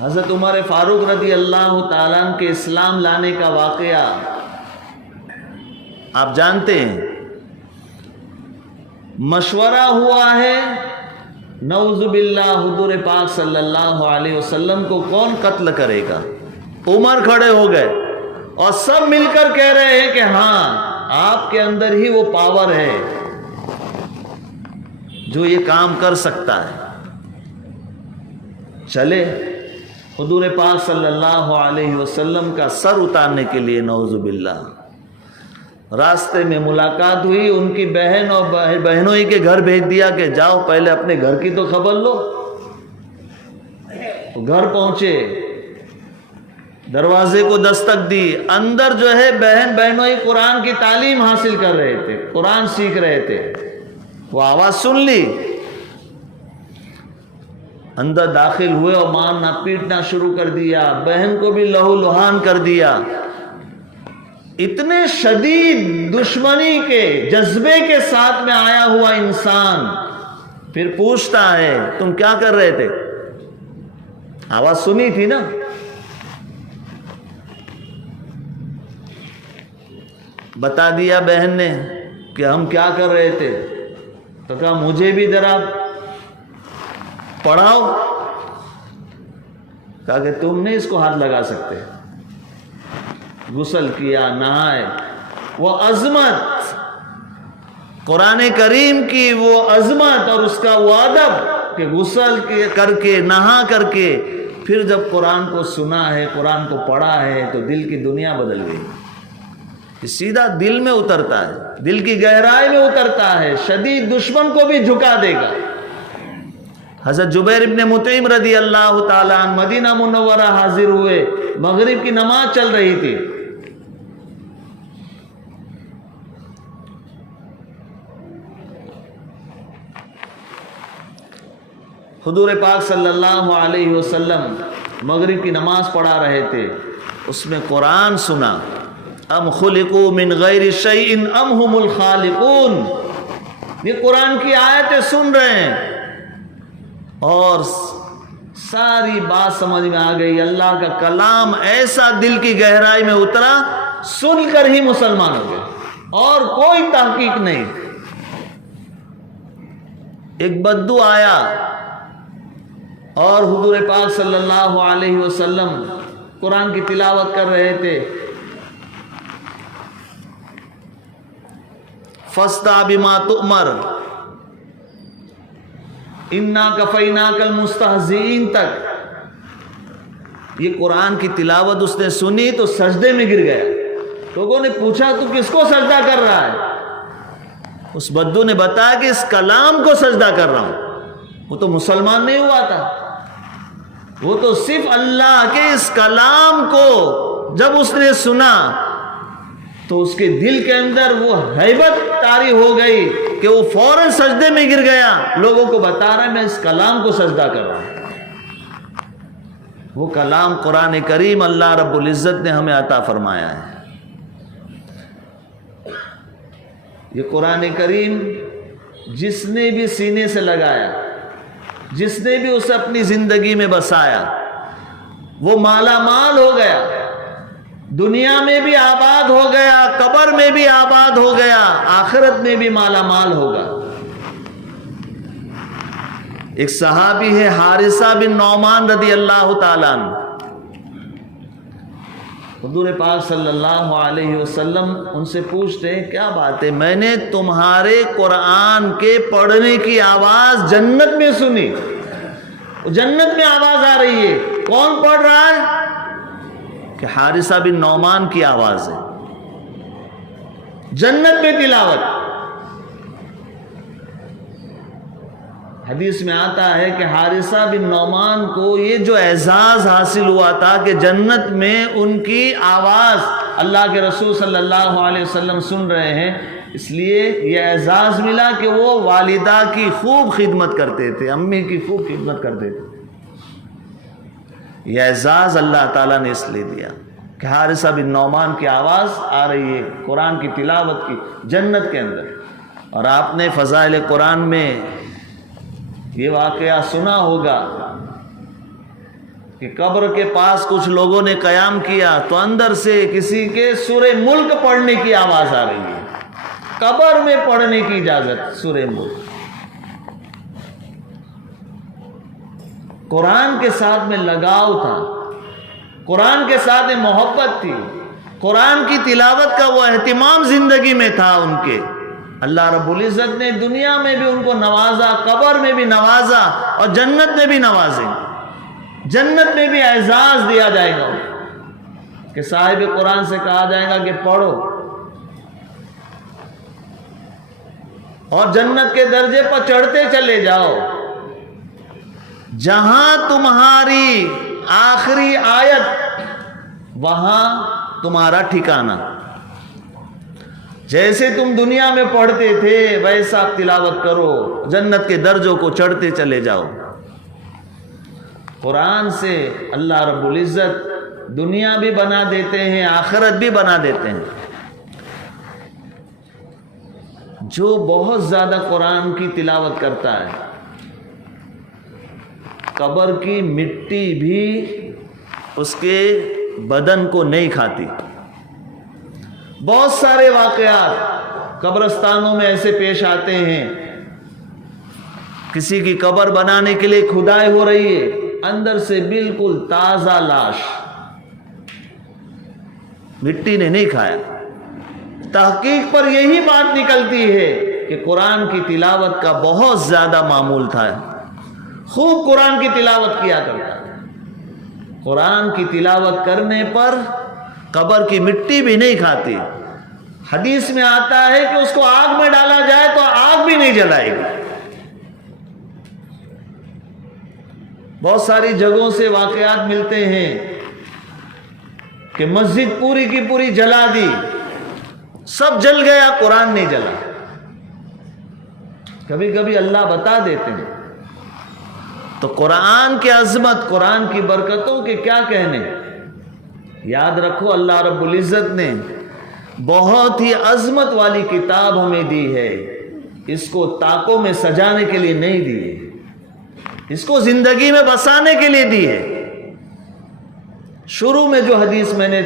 حضرت عمر فاروق رضی اللہ تعالیٰ عنہ کے اسلام لانے کا واقعہ آپ جانتے ہیں۔ مشورہ ہوا ہے، نعوذ باللہ حضور پاک صلی اللہ علیہ وسلم کو کون قتل کرے گا؟ عمر کھڑے ہو گئے اور سب مل کر کہہ رہے ہیں کہ ہاں آپ کے اندر ہی وہ پاور ہے جو یہ کام کر سکتا ہے۔ چلے حضور پاک صلی اللہ علیہ وسلم کا سر اتارنے کے لیے، نعوذ باللہ۔ راستے میں ملاقات ہوئی، ان کی بہن اور بہنوں ہی کے گھر بھیج دیا کہ جاؤ پہلے اپنے گھر کی تو خبر لو۔ تو گھر پہنچے، دروازے کو دستک دی، اندر جو ہے بہنوں ہی قرآن کی تعلیم حاصل کر رہے تھے، قرآن سیکھ رہے تھے۔ وہ آواز سن لی، اندر داخل ہوئے اور مارنا پیٹنا شروع کر دیا، بہن کو بھی لہو لہان کر دیا۔ اتنے شدید دشمنی کے جذبے کے ساتھ میں آیا ہوا انسان پھر پوچھتا ہے تم کیا کر رہے تھے؟ آواز سنی تھی نا؟ بتا دیا بہن نے کہ ہم کیا کر رہے تھے۔ تو کہا مجھے بھی ذرا پڑھاؤ۔ کہا کہ تم نہیں اس کو ہاتھ لگا سکتے۔ غسل کیا، نہائے۔ وہ عظمت، قرآن کریم کی وہ عظمت اور اس کا وہ ادب کہ غسل کر کے، نہا کر کے پھر جب قرآن کو سنا ہے، قرآن کو پڑھا ہے تو دل کی دنیا بدل گئی۔ یہ سیدھا دل میں اترتا ہے، دل کی گہرائی میں اترتا ہے، شدید دشمن کو بھی جھکا دے گا۔ حضرت جبیر ابن مطعم رضی اللہ تعالیٰ عنہ مدینہ منورہ حاضر ہوئے، مغرب کی نماز چل رہی تھی۔ حضور پاک صلی اللہ علیہ وسلم مغرب کی نماز پڑھا رہے تھے، اس میں قرآن سنا، ام خلقوا من غیر شیء ام هم الخالقون۔ یہ قرآن کی آیتیں سن رہے ہیں اور ساری بات سمجھ میں آ گئی۔ اللہ کا کلام ایسا دل کی گہرائی میں اترا، سن کر ہی مسلمان ہو گئے اور کوئی تحقیق نہیں۔ ایک بدو آیا اور حضور پاک صلی اللہ علیہ وسلم قرآن کی تلاوت کر رہے تھے۔ فاصدع بما تؤمر انا کفیناک المستہزئین تک یہ قرآن کی تلاوت اس نے سنی تو سجدے میں گر گیا۔ لوگوں نے پوچھا تو کس کو سجدہ کر رہا ہے؟ اس بدو نے بتایا کہ اس کلام کو سجدہ کر رہا ہوں۔ وہ تو مسلمان نہیں ہوا تھا، وہ تو صرف اللہ کے اس کلام کو جب اس نے سنا تو اس کے دل کے اندر وہ ہیبت طاری ہو گئی کہ وہ فوراً سجدے میں گر گیا۔ لوگوں کو بتا رہا ہے میں اس کلام کو سجدہ کر رہا ہوں۔ وہ کلام قرآن کریم اللہ رب العزت نے ہمیں عطا فرمایا ہے۔ یہ قرآن کریم جس نے بھی سینے سے لگایا، جس نے بھی اسے اپنی زندگی میں بسایا، وہ مالا مال ہو گیا۔ دنیا میں بھی آباد ہو گیا، قبر میں بھی آباد ہو گیا، آخرت میں بھی مالا مال ہوگا۔ ایک صحابی ہے حارثہ بن نعمان رضی اللہ تعالیٰ عنہ، حضور پاک صلی اللہ علیہ وسلم ان سے پوچھتے ہیں کیا بات ہے، میں نے تمہارے قرآن کے پڑھنے کی آواز جنت میں سنی، جنت میں آواز آ رہی ہے، کون پڑھ رہا ہے؟ کہ حارثہ بن نعمان کی آواز ہے، جنت میں تلاوت۔ حدیث میں آتا ہے کہ حارثہ بن نعمان کو یہ جو اعزاز حاصل ہوا تھا کہ جنت میں ان کی آواز اللہ کے رسول صلی اللہ علیہ وسلم سن رہے ہیں، اس لیے یہ اعزاز ملا کہ وہ والدہ کی خوب خدمت کرتے تھے، امی کی خوب خدمت کرتے تھے۔ یہ اعزاز اللہ تعالیٰ نے اس لیے دیا کہ حارثہ بن نعمان کی آواز آ رہی ہے قرآن کی تلاوت کی جنت کے اندر۔ اور آپ نے فضائل قرآن میں یہ واقعہ سنا ہوگا کہ قبر کے پاس کچھ لوگوں نے قیام کیا تو اندر سے کسی کے سورہ ملک پڑھنے کی آواز آ رہی ہے، قبر میں پڑھنے کی اجازت، سورہ ملک۔ قرآن کے ساتھ میں لگاؤ تھا، قرآن کے ساتھ میں محبت تھی، قرآن کی تلاوت کا وہ اہتمام زندگی میں تھا ان کے۔ اللہ رب العزت نے دنیا میں بھی ان کو نوازا، قبر میں بھی نوازا، اور جنت میں بھی نوازیں گے، جنت میں بھی اعزاز دیا جائے گا کہ صاحب قرآن سے کہا جائے گا کہ پڑھو، اور جنت کے درجے پر چڑھتے چلے جاؤ، جہاں تمہاری آخری آیت وہاں تمہارا ٹھکانہ، جیسے تم دنیا میں پڑھتے تھے ویسا تلاوت کرو، جنت کے درجوں کو چڑھتے چلے جاؤ۔ قرآن سے اللہ رب العزت دنیا بھی بنا دیتے ہیں، آخرت بھی بنا دیتے ہیں۔ جو بہت زیادہ قرآن کی تلاوت کرتا ہے، قبر کی مٹی بھی اس کے بدن کو نہیں کھاتی۔ بہت سارے واقعات قبرستانوں میں ایسے پیش آتے ہیں، کسی کی قبر بنانے کے لیے کھدائی ہو رہی ہے، اندر سے بالکل تازہ لاش، مٹی نے نہیں کھایا۔ تحقیق پر یہی بات نکلتی ہے کہ قرآن کی تلاوت کا بہت زیادہ معمول تھا، خوب قرآن کی تلاوت کیا کرتا۔ قرآن کی تلاوت کرنے پر قبر کی مٹی بھی نہیں کھاتی۔ حدیث میں آتا ہے کہ اس کو آگ میں ڈالا جائے تو آگ بھی نہیں جلائے گی۔ بہت ساری جگہوں سے واقعات ملتے ہیں کہ مسجد پوری کی پوری جلا دی، سب جل گیا، قرآن نہیں جلا۔ کبھی کبھی اللہ بتا دیتے ہیں تو قرآن کی عظمت، قرآن کی برکتوں کے کیا کہنے۔ یاد رکھو اللہ رب العزت نے بہت ہی عظمت والی کتاب ہمیں دی ہے، اس کو طاقوں میں سجانے کے لیے نہیں دی ہے، اس کو زندگی میں بسانے کے لیے دی ہے۔ شروع میں جو حدیث میں نے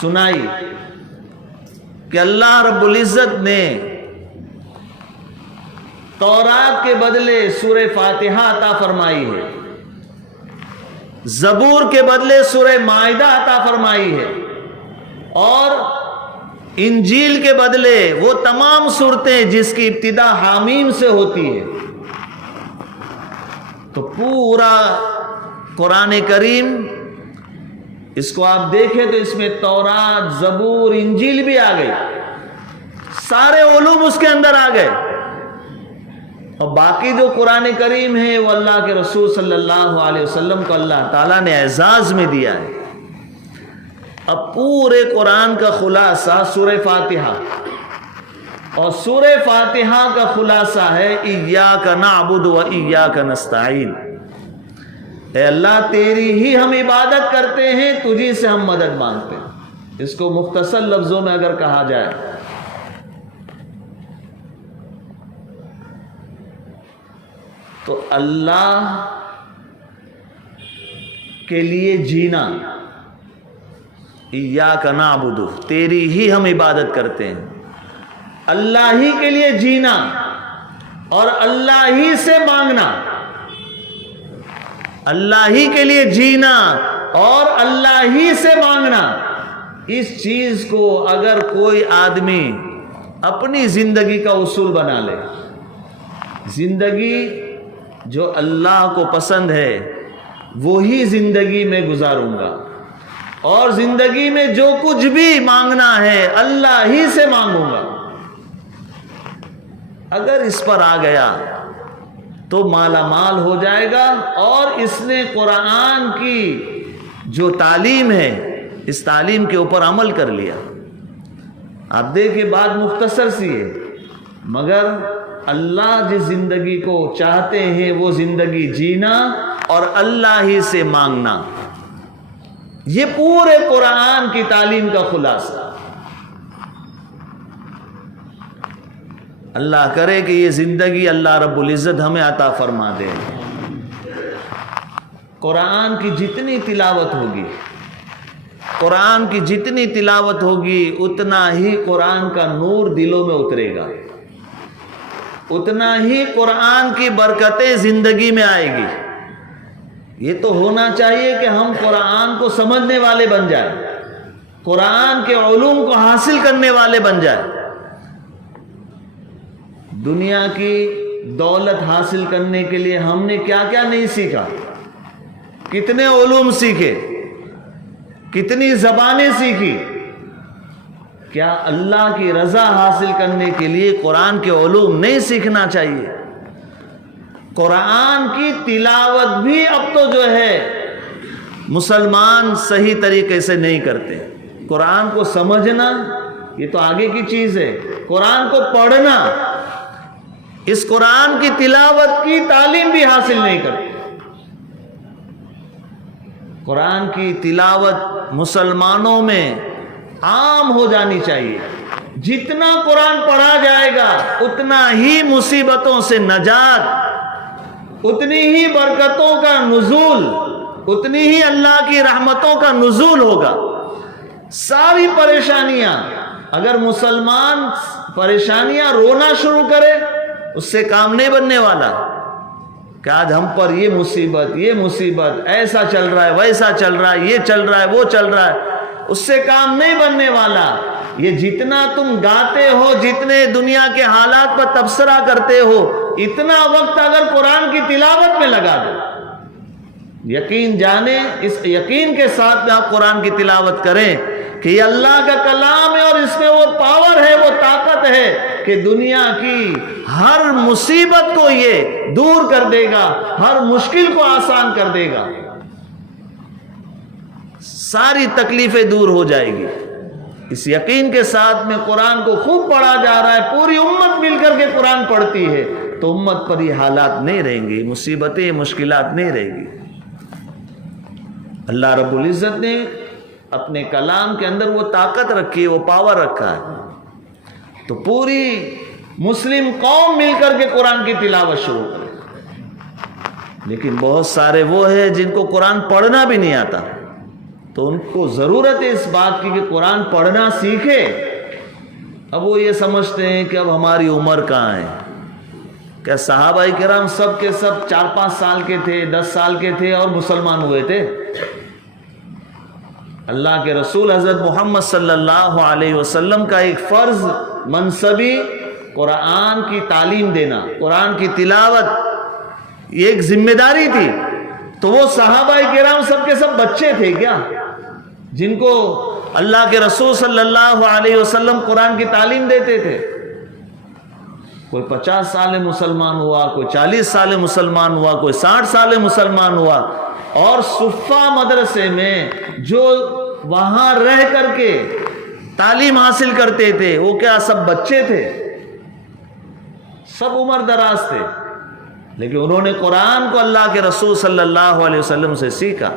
سنائی کہ اللہ رب العزت نے تورات کے بدلے سورہ فاتحہ عطا فرمائی ہے، زبور کے بدلے سورہ مائدہ عطا فرمائی ہے، اور انجیل کے بدلے وہ تمام سورتیں جس کی ابتدا حامیم سے ہوتی ہے۔ تو پورا قرآن کریم اس کو آپ دیکھیں تو اس میں تورات، زبور، انجیل بھی آ گئی، سارے علوم اس کے اندر آ گئے۔ اور باقی جو قرآن کریم ہے وہ اللہ کے رسول صلی اللہ علیہ وسلم کو اللہ تعالیٰ نے اعزاز میں دیا ہے۔ اب پورے قرآن کا خلاصہ سورہ فاتحہ، اور سورہ فاتحہ کا خلاصہ ہے ایاک نعبد و ایاک نستعین۔ اے اللہ تیری ہی ہم عبادت کرتے ہیں، تجھی سے ہم مدد مانگتے ہیں۔ اس کو مختصر لفظوں میں اگر کہا جائے تو اللہ کے لیے جینا، ایاک نعبد، تیری ہی ہم عبادت کرتے ہیں. اللہ ہی کے لیے جینا اور اللہ ہی سے مانگنا، اللہ ہی کے لیے جینا اور اللہ ہی سے مانگنا، اس چیز کو اگر کوئی آدمی اپنی زندگی کا اصول بنا لے، زندگی جو اللہ کو پسند ہے وہی زندگی میں گزاروں گا، اور زندگی میں جو کچھ بھی مانگنا ہے اللہ ہی سے مانگوں گا، اگر اس پر آ گیا تو مالا مال ہو جائے گا، اور اس نے قرآن کی جو تعلیم ہے اس تعلیم کے اوپر عمل کر لیا. آپ دیکھیں بات مختصر سی ہے، مگر اللہ جس زندگی کو چاہتے ہیں وہ زندگی جینا اور اللہ ہی سے مانگنا، یہ پورے قرآن کی تعلیم کا خلاصہ. اللہ کرے کہ یہ زندگی اللہ رب العزت ہمیں عطا فرما دے. قرآن کی جتنی تلاوت ہوگی، قرآن کی جتنی تلاوت ہوگی اتنا ہی قرآن کا نور دلوں میں اترے گا، اتنا ہی قرآن کی برکتیں زندگی میں آئے گی. یہ تو ہونا چاہیے کہ ہم قرآن کو سمجھنے والے بن جائیں، قرآن کے علوم کو حاصل کرنے والے بن جائیں. دنیا کی دولت حاصل کرنے کے لیے ہم نے کیا کیا نہیں سیکھا، کتنے علوم سیکھے، کتنی زبانیں سیکھی. کیا اللہ کی رضا حاصل کرنے کے لیے قرآن کے علوم نہیں سیکھنا چاہیے؟ قرآن کی تلاوت بھی اب تو جو ہے مسلمان صحیح طریقے سے نہیں کرتے. قرآن کو سمجھنا یہ تو آگے کی چیز ہے، قرآن کو پڑھنا، اس قرآن کی تلاوت کی تعلیم بھی حاصل نہیں کرتے. قرآن کی تلاوت مسلمانوں میں عام ہو جانی چاہیے. جتنا قرآن پڑھا جائے گا اتنا ہی مصیبتوں سے نجات، اتنی ہی برکتوں کا نزول، اتنی ہی اللہ کی رحمتوں کا نزول ہوگا. ساری پریشانیاں، اگر مسلمان پریشانیاں رونا شروع کرے اس سے کام نہیں بننے والا کہ آج ہم پر یہ مصیبت، ایسا چل رہا ہے، ویسا چل رہا ہے، یہ چل رہا ہے، وہ چل رہا ہے، اس سے کام نہیں بننے والا. یہ جتنا تم گاتے ہو، جتنے دنیا کے حالات پر تبصرہ کرتے ہو، اتنا وقت اگر قرآن کی تلاوت میں لگا دو، یقین جانیں، اس یقین کے ساتھ میں آپ قرآن کی تلاوت کریں کہ یہ اللہ کا کلام ہے اور اس میں وہ پاور ہے، وہ طاقت ہے کہ دنیا کی ہر مصیبت کو یہ دور کر دے گا، ہر مشکل کو آسان کر دے گا، ساری تکلیفیں دور ہو جائے گی. اس یقین کے ساتھ میں قرآن کو خوب پڑھا جا رہا ہے، پوری امت مل کر کے قرآن پڑھتی ہے تو امت پر یہ حالات نہیں رہیں گی، مصیبتیں، مشکلات نہیں رہیں گی. اللہ رب العزت نے اپنے کلام کے اندر وہ طاقت رکھی ہے، وہ پاور رکھا ہے، تو پوری مسلم قوم مل کر کے قرآن کی تلاوت شروع کرے. لیکن بہت سارے وہ ہیں جن کو قرآن پڑھنا بھی نہیں آتا، تو ان کو ضرورت ہے اس بات کی کہ قرآن پڑھنا سیکھے. اب وہ یہ سمجھتے ہیں کہ اب ہماری عمر کہاں ہے. کیا صحابہ کرام سب کے سب 4-5 سال کے تھے، 10 سال کے تھے اور مسلمان ہوئے تھے؟ اللہ کے رسول حضرت محمد صلی اللہ علیہ وسلم کا ایک فرض منصبی قرآن کی تعلیم دینا، قرآن کی تلاوت، یہ ایک ذمہ داری تھی. تو وہ صحابہ کرام سب کے سب بچے تھے کیا جن کو اللہ کے رسول صلی اللہ علیہ وسلم قرآن کی تعلیم دیتے تھے؟ کوئی 50 سال مسلمان ہوا، کوئی 40 سال مسلمان ہوا، کوئی 60 سال مسلمان ہوا. اور صفہ مدرسے میں جو وہاں رہ کر کے تعلیم حاصل کرتے تھے وہ کیا سب بچے تھے؟ سب عمر دراز تھے، لیکن انہوں نے قرآن کو اللہ کے رسول صلی اللہ علیہ وسلم سے سیکھا.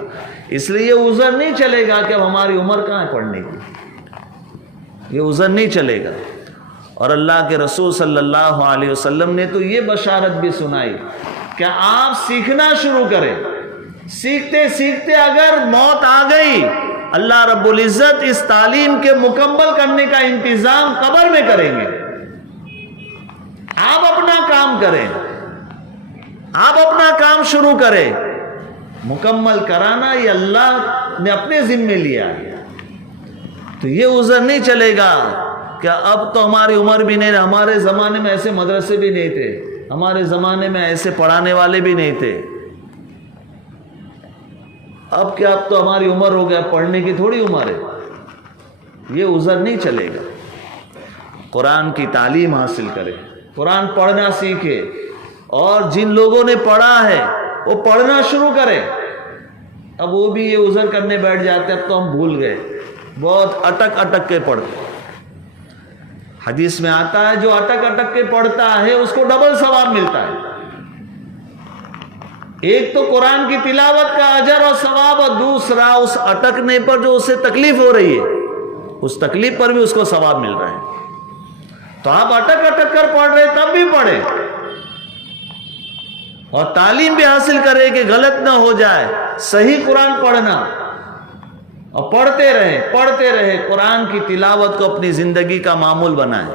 اس لیے یہ عذر نہیں چلے گا کہ اب ہماری عمر کہاں ہے پڑھنے کی، یہ عذر نہیں چلے گا. اور اللہ کے رسول صلی اللہ علیہ وسلم نے تو یہ بشارت بھی سنائی کہ آپ سیکھنا شروع کریں، سیکھتے سیکھتے اگر موت آ گئی اللہ رب العزت اس تعلیم کے مکمل کرنے کا انتظام قبر میں کریں گے. آپ اپنا کام کریں, آپ اپنا کام شروع کریں. مکمل کرانا یہ اللہ نے اپنے ذمے لیا ہے. تو یہ عذر نہیں چلے گا کہ اب تو ہماری عمر بھی نہیں, ہمارے زمانے میں ایسے مدرسے بھی نہیں تھے, ہمارے زمانے میں ایسے پڑھانے والے بھی نہیں تھے. اب کیا, اب تو ہماری عمر ہو گیا, پڑھنے کی تھوڑی عمر ہے. یہ عذر نہیں چلے گا. قرآن کی تعلیم حاصل کرے, قرآن پڑھنا سیکھے, اور جن لوگوں نے پڑھا ہے وہ پڑھنا شروع کرے. اب وہ بھی یہ عذر کرنے بیٹھ جاتے اب تو ہم بھول گئے, بہت اٹک اٹک کے پڑھتے. حدیث میں آتا ہے جو اٹک اٹک کے پڑھتا ہے اس کو ڈبل ثواب ملتا ہے. ایک تو قرآن کی تلاوت کا اجر اور ثواب, اور دوسرا اس اٹکنے پر جو اسے تکلیف ہو رہی ہے اس تکلیف پر بھی اس کو ثواب مل رہا ہے. تو آپ اٹک اٹک کر پڑھ رہے تب بھی پڑھیں, اور تعلیم بھی حاصل کرے کہ غلط نہ ہو جائے. صحیح قرآن پڑھنا, اور پڑھتے رہے قرآن کی تلاوت کو اپنی زندگی کا معمول بنائیں.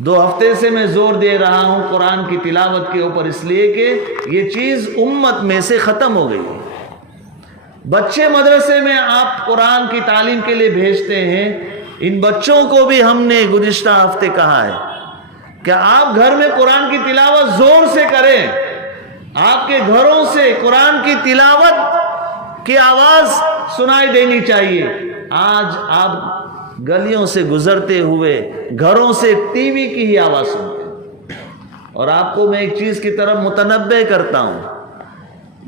2 ہفتے سے میں زور دے رہا ہوں قرآن کی تلاوت کے اوپر, اس لیے کہ یہ چیز امت میں سے ختم ہو گئی. بچے مدرسے میں آپ قرآن کی تعلیم کے لیے بھیجتے ہیں, ان بچوں کو بھی ہم نے گزشتہ ہفتے کہا ہے کہ آپ گھر میں قرآن کی تلاوت زور سے کریں. آپ کے گھروں سے قرآن کی تلاوت کی آواز سنائی دینی چاہیے. آج آپ گلیوں سے گزرتے ہوئے گھروں سے ٹی وی کی ہی آواز سنتے ہیں. اور آپ کو میں ایک چیز کی طرف متنبہ کرتا ہوں,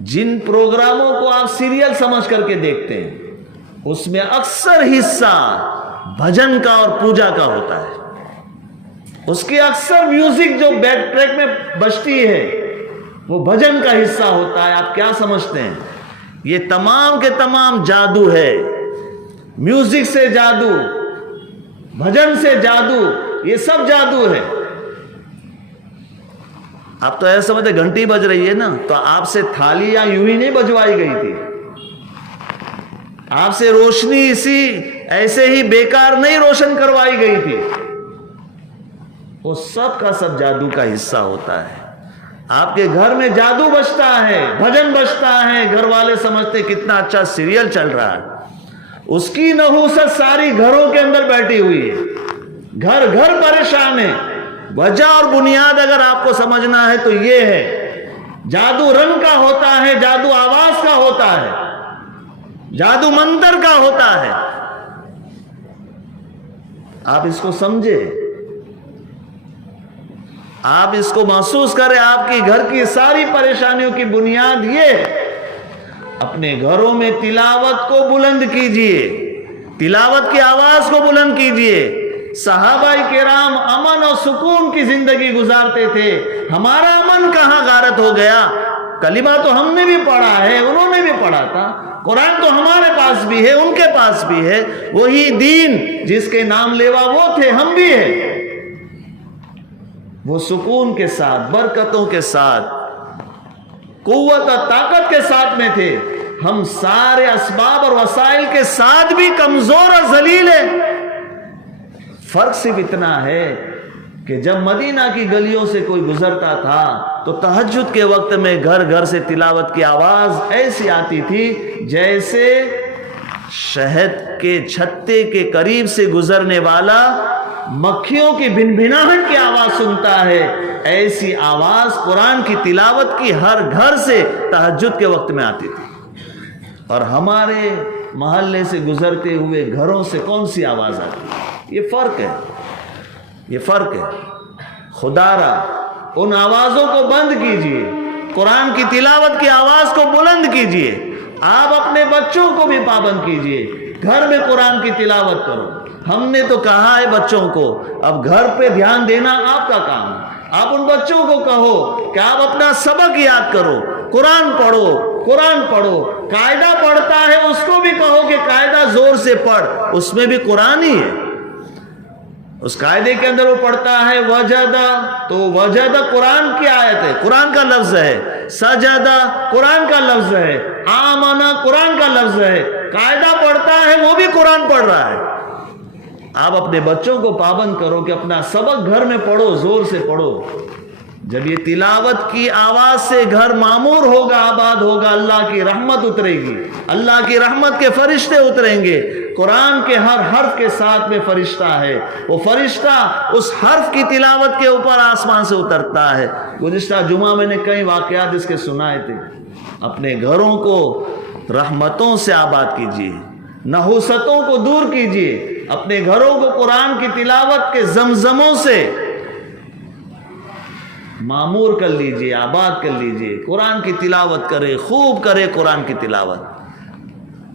جن پروگراموں کو آپ سیریل سمجھ کر کے دیکھتے ہیں اس میں اکثر حصہ بھجن کا اور پوجا کا ہوتا ہے. اس کی اکثر میوزک جو بیک ٹریک میں بجتی ہے وہ بھجن کا حصہ ہوتا ہے. آپ کیا سمجھتے ہیں یہ تمام کے تمام جادو ہے. میوزک سے جادو, بھجن سے جادو, یہ سب جادو ہے. آپ تو ایسا سمجھتے گھنٹی بج رہی ہے نا, تو آپ سے تھالیاں یوں ہی نہیں بجوائی گئی تھی, آپ سے روشنی اسی ایسے ہی بیکار نہیں روشن کروائی گئی تھی. وہ سب کا سب جادو کا حصہ ہوتا ہے. آپ کے گھر میں جادو بجتا ہے, بھجن بجتا ہے, گھر والے سمجھتے کتنا اچھا سیریل چل رہا ہے. اس کی نحوست ساری گھروں کے اندر بیٹھی ہوئی ہے, گھر گھر پریشان ہے. وجہ اور بنیاد اگر آپ کو سمجھنا ہے تو یہ ہے, جادو رنگ کا ہوتا ہے, جادو آواز کا ہوتا ہے, جادو منتر کا ہوتا ہے. آپ اس کو سمجھے, آپ اس کو محسوس کریں. آپ کی گھر کی ساری پریشانیوں کی بنیاد یہ ہے. اپنے گھروں میں تلاوت کو بلند کیجئے, تلاوت کی آواز کو بلند کیجئے. صحابہ کرام امن اور سکون کی زندگی گزارتے تھے. ہمارا امن کہاں غارت ہو گیا؟ کلمہ تو ہم نے بھی پڑھا ہے, انہوں نے بھی پڑھا تھا. قرآن تو ہمارے پاس بھی ہے, ان کے پاس بھی ہے. وہی دین جس کے نام لیوا وہ تھے, ہم بھی ہیں. وہ سکون کے ساتھ, برکتوں کے ساتھ, قوت اور طاقت کے ساتھ میں تھے. ہم سارے اسباب اور وسائل کے ساتھ بھی کمزور اور ذلیل ہیں. فرق صرف اتنا ہے کہ جب مدینہ کی گلیوں سے کوئی گزرتا تھا تو تہجد کے وقت میں گھر گھر سے تلاوت کی آواز ایسی آتی تھی جیسے شہد کے چھتے کے قریب سے گزرنے والا مکھیوں کی بھنبھناہٹ کی آواز سنتا ہے. ایسی آواز قرآن کی تلاوت کی ہر گھر سے تہجد کے وقت میں آتی تھی. اور ہمارے محلے سے گزرتے ہوئے گھروں سے کون سی آواز آتی ہے؟ یہ فرق ہے, یہ فرق ہے. خدا را ان آوازوں کو بند کیجئے, قرآن کی تلاوت کی آواز کو بلند کیجئے. آپ اپنے بچوں کو بھی پابند کیجئے, گھر میں قرآن کی تلاوت کرو. ہم نے تو کہا ہے بچوں کو, اب گھر پہ دھیان دینا آپ کا کام ہے. آپ ان بچوں کو کہو کہ آپ اپنا سبق یاد کرو, قرآن پڑھو, قرآن پڑھو. قاعدہ پڑھتا ہے اس کو بھی کہو کہ قاعدہ زور سے پڑھ, اس میں بھی قرآن ہی ہے. اس قاعدے کے اندر وہ پڑھتا ہے وجدہ, تو وجدہ قرآن کی آیت ہے, قرآن کا لفظ ہے. سجدہ قرآن کا لفظ ہے. آمنہ قرآن کا لفظ ہے. قاعدہ کر رہا ہے. آپ اپنے بچوں کو پابند کرو کہ اپنا سبق گھر میں پڑھو، زور سے پڑھو. جب یہ تلاوت کی آواز سے گھر معمور ہوگا، آباد ہوگا، اللہ کی رحمت اترے گی، اللہ کی رحمت کے فرشتے اتریں گے. قرآن کے ہر حرف کے ساتھ میں فرشتہ ہے، وہ فرشتہ اس حرف کی تلاوت کے اوپر آسمان سے اترتا ہے. گزشتہ جمعہ میں نے کئی واقعات اس کے سنائے تھے. اپنے گھروں کو رحمتوں سے آباد کیجیے، نحوستوں کو دور کیجیے، اپنے گھروں کو قرآن کی تلاوت کے زمزموں سے معمور کر لیجئے، آباد کر لیجئے. قرآن کی تلاوت کرے، خوب کرے قرآن کی تلاوت،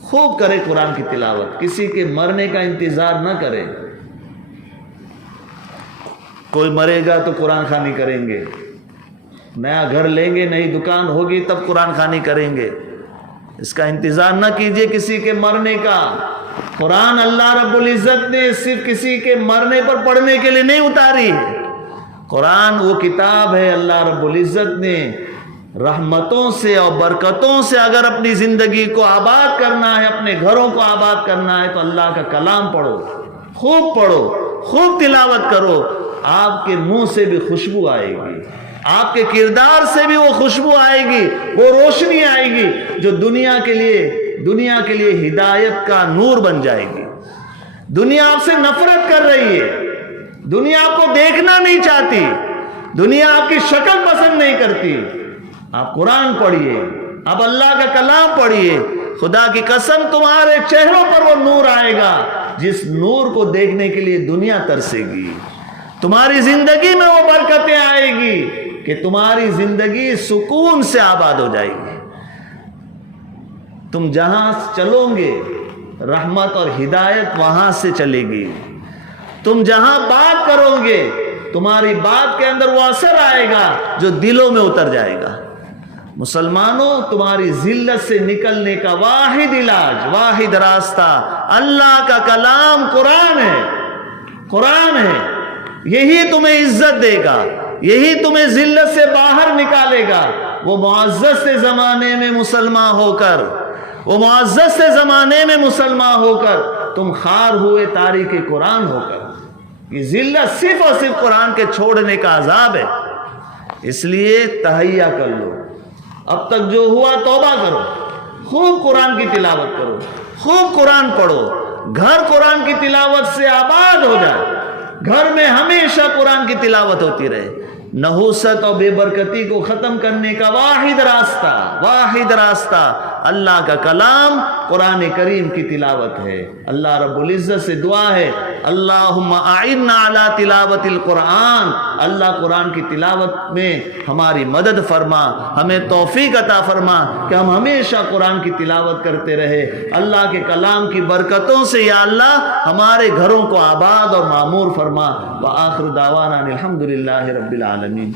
خوب کرے قرآن کی تلاوت. کسی کے مرنے کا انتظار نہ کرے. کوئی مرے گا تو قرآن خوانی کریں گے، نیا گھر لیں گے، نئی دکان ہوگی تب قرآن خوانی کریں گے. اس کا انتظار نہ کیجئے کسی کے مرنے کا. قرآن اللہ رب العزت نے صرف کسی کے مرنے پر پڑھنے کے لیے نہیں اتاری ہے. قرآن وہ کتاب ہے اللہ رب العزت نے رحمتوں سے اور برکتوں سے اگر اپنی زندگی کو آباد کرنا ہے، اپنے گھروں کو آباد کرنا ہے تو اللہ کا کلام پڑھو، خوب پڑھو، خوب تلاوت کرو. آپ کے منہ سے بھی خوشبو آئے گی، آپ کے کردار سے بھی وہ خوشبو آئے گی، وہ روشنی آئے گی جو دنیا کے لیے ہدایت کا نور بن جائے گی. دنیا آپ سے نفرت کر رہی ہے، دنیا آپ کو دیکھنا نہیں چاہتی، دنیا آپ کی شکل پسند نہیں کرتی. آپ قرآن پڑھیے، آپ اللہ کا کلام پڑھیے. خدا کی قسم تمہارے چہروں پر وہ نور آئے گا جس نور کو دیکھنے کے لیے دنیا ترسے گی. تمہاری زندگی میں وہ برکتیں آئے گی کہ تمہاری زندگی سکون سے آباد ہو جائے گی. تم جہاں چلو گے رحمت اور ہدایت وہاں سے چلے گی. تم جہاں بات کرو گے تمہاری بات کے اندر وہ اثر آئے گا جو دلوں میں اتر جائے گا. مسلمانوں، تمہاری ذلت سے نکلنے کا واحد علاج، واحد راستہ اللہ کا کلام قرآن ہے. قرآن ہے، یہی تمہیں عزت دے گا، یہی تمہیں ذلت سے باہر نکالے گا. وہ معزز سے زمانے میں مسلمان ہو کر، وہ معزز سے زمانے میں مسلمان ہو کر تم خار ہوئے تاریخ قرآن ہو کر. یہ ذلت صرف اور صرف قرآن کے چھوڑنے کا عذاب ہے. اس لیے تہیا کر لو. اب تک جو ہوا توبہ کرو، خوب قرآن کی تلاوت کرو، خوب قرآن پڑھو. گھر قرآن کی تلاوت سے آباد ہو جائے، گھر میں ہمیشہ قرآن کی تلاوت ہوتی رہے. نحوست اور بے برکتی کو ختم کرنے کا واحد راستہ اللہ کا کلام قرآن کریم کی تلاوت ہے. اللہ رب العزت سے دعا ہے، اللہم اعنا علی تلاوت القرآن. اللہ قرآن کی تلاوت میں ہماری مدد فرما، ہمیں توفیق عطا فرما کہ ہم ہمیشہ قرآن کی تلاوت کرتے رہے. اللہ کے کلام کی برکتوں سے یا اللہ ہمارے گھروں کو آباد اور معمور فرما. وآخر دعوانا الحمدللہ رب العالمین.